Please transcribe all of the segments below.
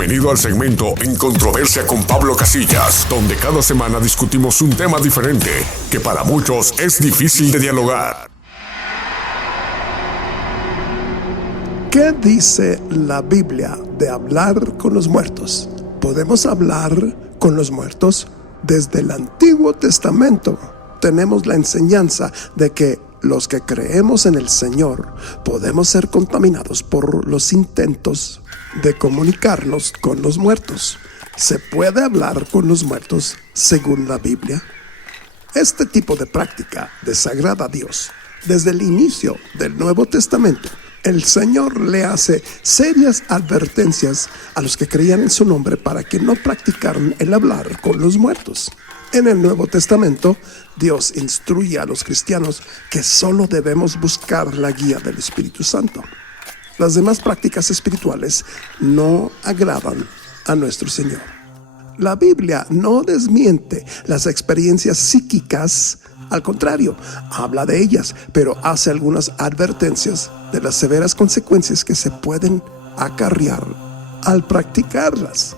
Bienvenido al segmento En Controversia con Pablo Casillas, donde cada semana discutimos un tema diferente que para muchos es difícil de dialogar. ¿Qué dice la Biblia de hablar con los muertos? ¿Podemos hablar con los muertos? Desde el Antiguo Testamento tenemos la enseñanza de que los que creemos en el Señor podemos ser contaminados por los intentos de comunicarnos con los muertos. ¿Se puede hablar con los muertos según la Biblia? Este tipo de práctica desagrada a Dios. Desde el inicio del Nuevo Testamento, el Señor le hace serias advertencias a los que creían en su nombre para que no practicaran el hablar con los muertos. En el Nuevo Testamento, Dios instruye a los cristianos que solo debemos buscar la guía del Espíritu Santo. Las demás prácticas espirituales no agradan a nuestro Señor. La Biblia no desmiente las experiencias psíquicas, al contrario, habla de ellas, pero hace algunas advertencias de las severas consecuencias que se pueden acarrear al practicarlas.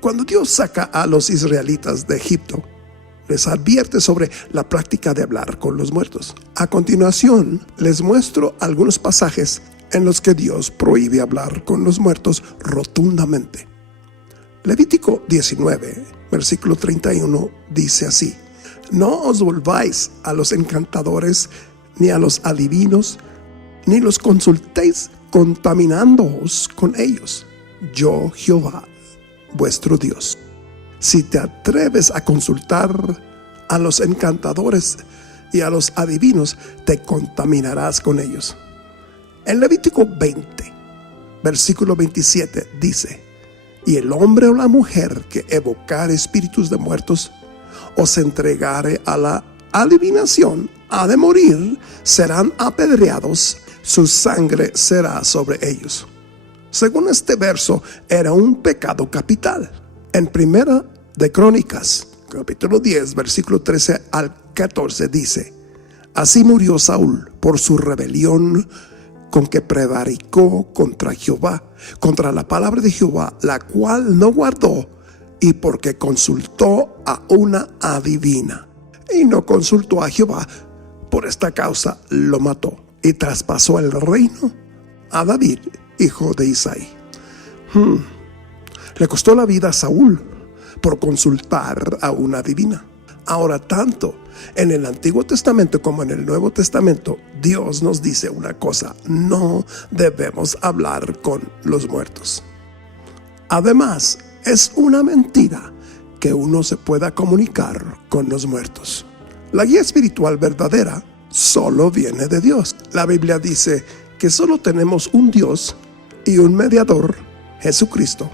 Cuando Dios saca a los israelitas de Egipto, les advierte sobre la práctica de hablar con los muertos. A continuación, les muestro algunos pasajes en los que Dios prohíbe hablar con los muertos rotundamente. Levítico 19, versículo 31, dice así: No os volváis a los encantadores, ni a los adivinos, ni los consultéis contaminándoos con ellos. Yo, Jehová, vuestro Dios. Si te atreves a consultar a los encantadores y a los adivinos, te contaminarás con ellos. En Levítico 20, versículo 27 dice: Y el hombre o la mujer que evocare espíritus de muertos o se entregare a la adivinación, ha de morir, serán apedreados, su sangre será sobre ellos. Según este verso, era un pecado capital. En Primera de Crónicas, capítulo 10, versículo 13 al 14 dice: Así murió Saúl por su rebelión con que prevaricó contra Jehová, contra la palabra de Jehová, la cual no guardó, y porque consultó a una adivina, y no consultó a Jehová. Por esta causa lo mató, y traspasó el reino a David, hijo de Isaí. Le costó la vida a Saúl por consultar a una adivina. Ahora, tanto en el Antiguo Testamento como en el Nuevo Testamento, Dios nos dice una cosa: no debemos hablar con los muertos. Además, es una mentira que uno se pueda comunicar con los muertos. La guía espiritual verdadera solo viene de Dios. La Biblia dice que solo tenemos un Dios y un mediador, Jesucristo.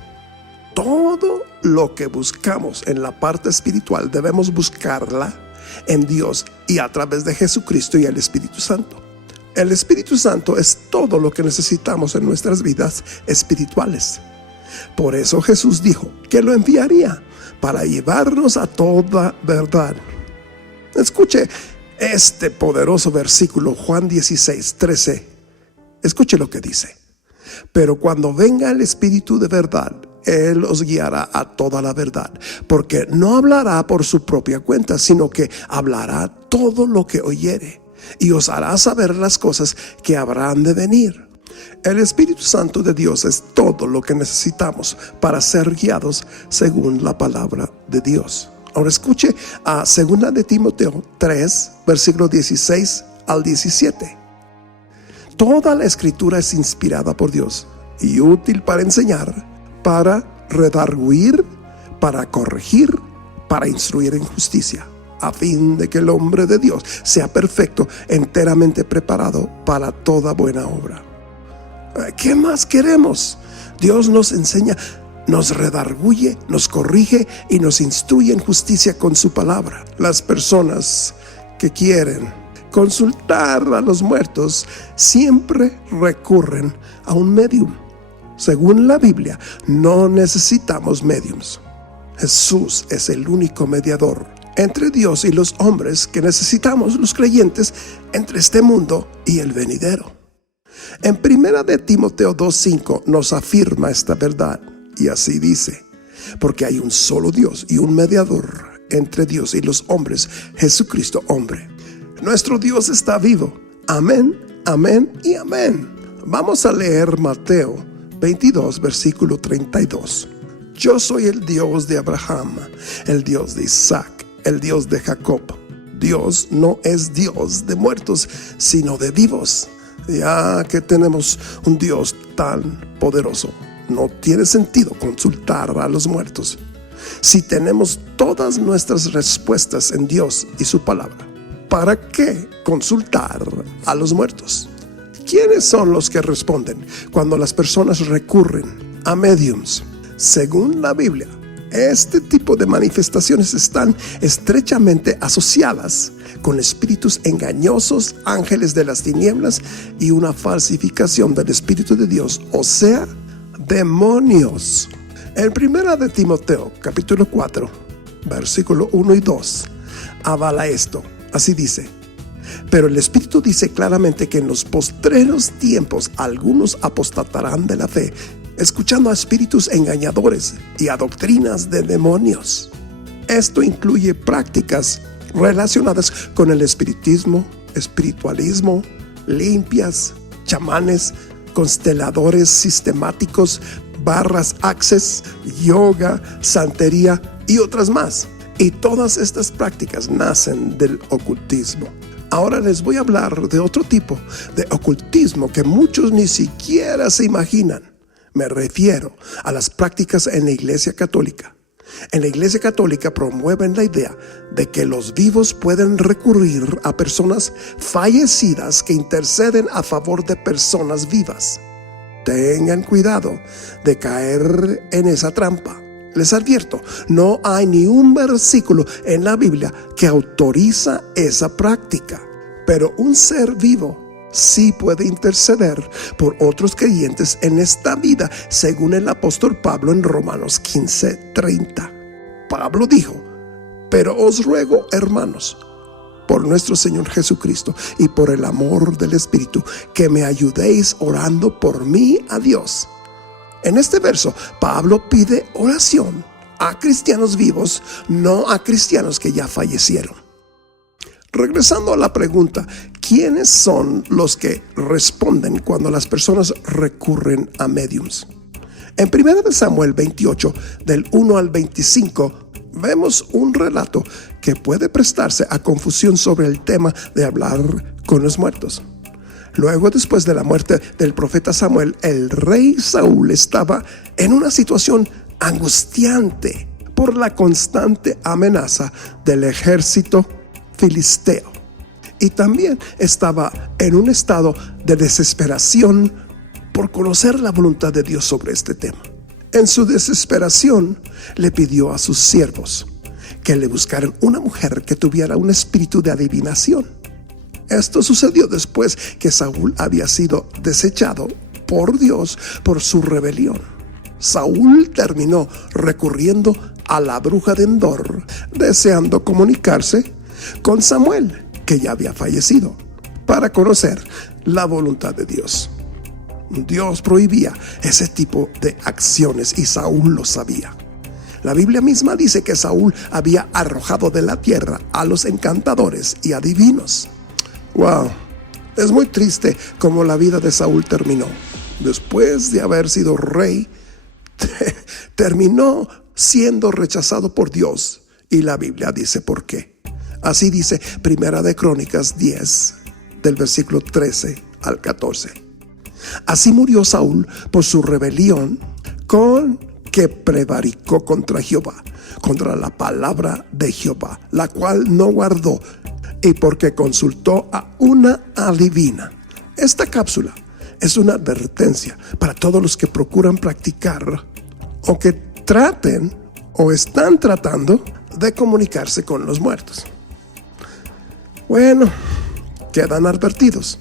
Todo lo que buscamos en la parte espiritual debemos buscarla en Dios y a través de Jesucristo y el Espíritu Santo. El Espíritu Santo es todo lo que necesitamos en nuestras vidas espirituales. Por eso Jesús dijo que lo enviaría para llevarnos a toda verdad. Escuche este poderoso versículo, Juan 16, 13. Escuche lo que dice: Pero cuando venga el Espíritu de verdad, Él os guiará a toda la verdad, porque no hablará por su propia cuenta, sino que hablará todo lo que oyere, y os hará saber las cosas que habrán de venir. El Espíritu Santo de Dios es todo lo que necesitamos para ser guiados según la palabra de Dios. Ahora escuche a 2 de Timoteo 3, versículo 16 al 17. Toda la Escritura es inspirada por Dios y útil para enseñar, para redarguir, para corregir, para instruir en justicia, a fin de que el hombre de Dios sea perfecto, enteramente preparado para toda buena obra. ¿Qué más queremos? Dios nos enseña, nos redarguye, nos corrige y nos instruye en justicia con su palabra. Las personas que quieren consultar a los muertos siempre recurren a un medium. Según la Biblia, no necesitamos mediums. Jesús es el único mediador entre Dios y los hombres que necesitamos los creyentes entre este mundo y el venidero. En 1 de Timoteo 2:5 nos afirma esta verdad: Y así dice: porque hay un solo Dios y un mediador entre Dios y los hombres, Jesucristo hombre. Nuestro Dios está vivo. Amén, amén y amén. Vamos a leer Mateo 22, versículo 32. Yo soy el Dios de Abraham, el Dios de Isaac, el Dios de Jacob. Dios no es Dios de muertos, sino de vivos. Ya que tenemos un Dios tan poderoso, no tiene sentido consultar a los muertos. Si tenemos todas nuestras respuestas en Dios y su palabra, ¿para qué consultar a los muertos? ¿Quiénes son los que responden cuando las personas recurren a mediums? Según la Biblia, este tipo de manifestaciones están estrechamente asociadas con espíritus engañosos, ángeles de las tinieblas y una falsificación del Espíritu de Dios, o sea, demonios. En 1 de Timoteo, capítulo 4, versículo 1 y 2, avala esto. Así dice: pero el Espíritu dice claramente que en los postreros tiempos algunos apostatarán de la fe, escuchando a espíritus engañadores y a doctrinas de demonios. Esto incluye prácticas relacionadas con el espiritismo, espiritualismo, limpias, chamanes, consteladores sistemáticos, barras access, yoga, santería y otras más. Y todas estas prácticas nacen del ocultismo. Ahora les voy a hablar de otro tipo de ocultismo que muchos ni siquiera se imaginan. Me refiero a las prácticas en la Iglesia Católica. En la Iglesia Católica promueven la idea de que los vivos pueden recurrir a personas fallecidas que interceden a favor de personas vivas. Tengan cuidado de caer en esa trampa. Les advierto, no hay ni un versículo en la Biblia que autoriza esa práctica, pero un ser vivo sí puede interceder por otros creyentes en esta vida, según el apóstol Pablo en Romanos 15:30. Pablo dijo: pero os ruego, hermanos, por nuestro Señor Jesucristo y por el amor del Espíritu, que me ayudéis orando por mí a Dios. En este verso, Pablo pide oración a cristianos vivos, no a cristianos que ya fallecieron. Regresando a la pregunta, ¿quiénes son los que responden cuando las personas recurren a mediums? En 1 Samuel 28, del 1 al 25, vemos un relato que puede prestarse a confusión sobre el tema de hablar con los muertos. Luego, después de la muerte del profeta Samuel, el rey Saúl estaba en una situación angustiante por la constante amenaza del ejército filisteo. Y también estaba en un estado de desesperación por conocer la voluntad de Dios sobre este tema. En su desesperación, le pidió a sus siervos que le buscaran una mujer que tuviera un espíritu de adivinación. Esto sucedió después que Saúl había sido desechado por Dios por su rebelión. Saúl terminó recurriendo a la bruja de Endor, deseando comunicarse con Samuel, que ya había fallecido, para conocer la voluntad de Dios. Dios prohibía ese tipo de acciones y Saúl lo sabía. La Biblia misma dice que Saúl había arrojado de la tierra a los encantadores y adivinos. Wow, es muy triste cómo la vida de Saúl terminó. Después de haber sido rey, terminó siendo rechazado por Dios. Y la Biblia dice por qué. Así dice 1 de Crónicas 10, del versículo 13 al 14. Así murió Saúl por su rebelión, con que prevaricó contra Jehová, contra la palabra de Jehová, la cual no guardó, y porque consultó a una adivina. Esta cápsula es una advertencia para todos los que procuran practicar o que traten o están tratando de comunicarse con los muertos. Bueno, quedan advertidos.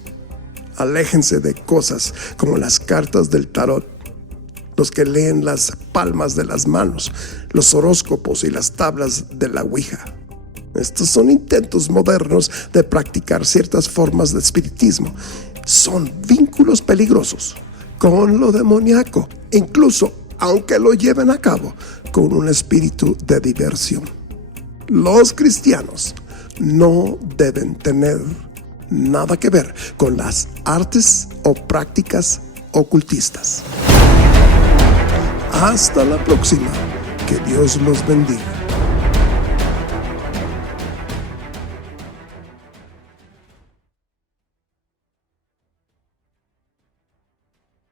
Aléjense de cosas como las cartas del tarot, los que leen las palmas de las manos, los horóscopos y las tablas de la Ouija. Estos son intentos modernos de practicar ciertas formas de espiritismo. Son vínculos peligrosos con lo demoníaco. Incluso aunque lo lleven a cabo con un espíritu de diversión. Los cristianos no deben tener nada que ver con las artes o prácticas ocultistas. Hasta la próxima. Que Dios los bendiga.